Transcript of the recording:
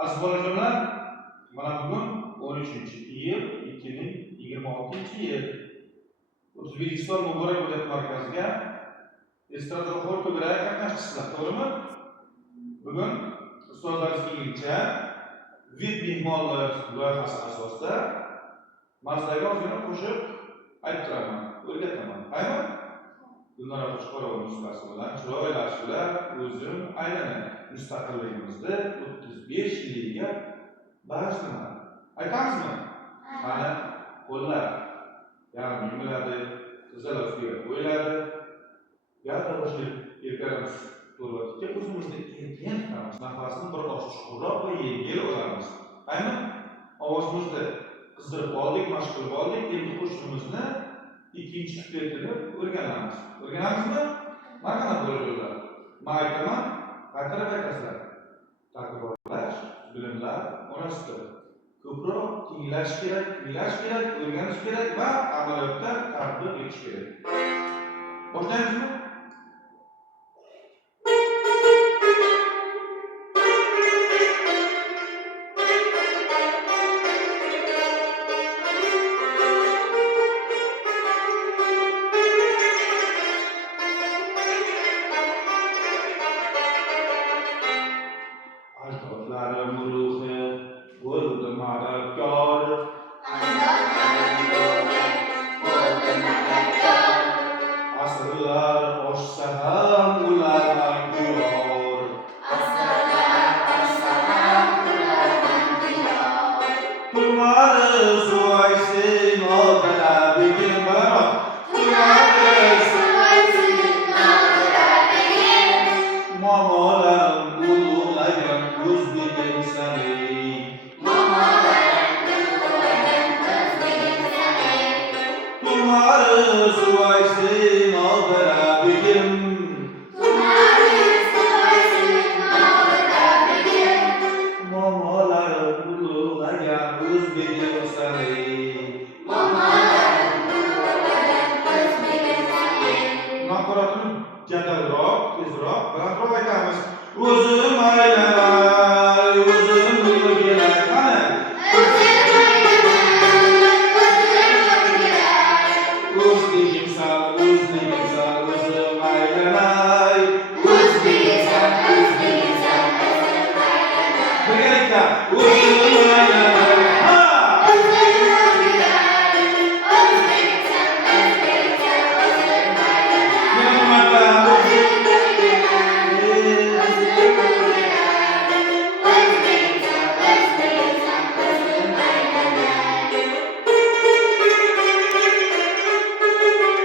Aziz bolajonlar, mana bugun 13-iyul 2026-yil 31-son Muborak Viloyat markaziga estrada xor to'g'ri qatnashibsizlar, to'g'rimi? Bugun ustozlaringiz kelguncha VIP mehmonlar loyihasi asosida mazdaga ozgina qo'shiq aytib turaman, o'rgataman. Qaymi? Gulnora Qo'chqorova nusxasi bilan chiroylashuvlar o'zim aylanay. Mustaqilligimizni 35 yiliga bag'ishlaman. Aytamizmi? Mana qo'llar yarim yumiladi, tizzalari ustiga qo'yiladi. Yana boshqa erklarimiz to'g'ri o'zimizni erkin tutamiz. Nafasni bir oz chuqurroq va yengil olamiz. Qaymi? Ovozimizni qizdirib oldik, mashq qilib oldik. Endi qo'shiqimizni ikkinchi kupletini o'rganamiz. O'rganamizmi? Mana bo'lajo'lar. Men aytaman, qaytarib aytasizlar. Takrorlash bilimlar onasidir. Ko'proq tinglash kerak, o'rganish kerak va amaliyotda tatbiq etish kerak. Boshlaymizmi? Ajdodlarim ruhi bo'ldi madadkor, asrlar oshsa ham ulardan diyor, turmadi suvaysin odila begim baroq, momolarim ulug'lagan o'zbegim sani, turmadi suvaysin odila begim, momolarim ulug'lagan o'zbegim sani. Naqoratini jadalroq, tezroq, balandroq aytamiz. O'zim aylanay, o'zim o'rganay. Qani? O'zligimsan, o'zim aylanay. Birgalikda o'zim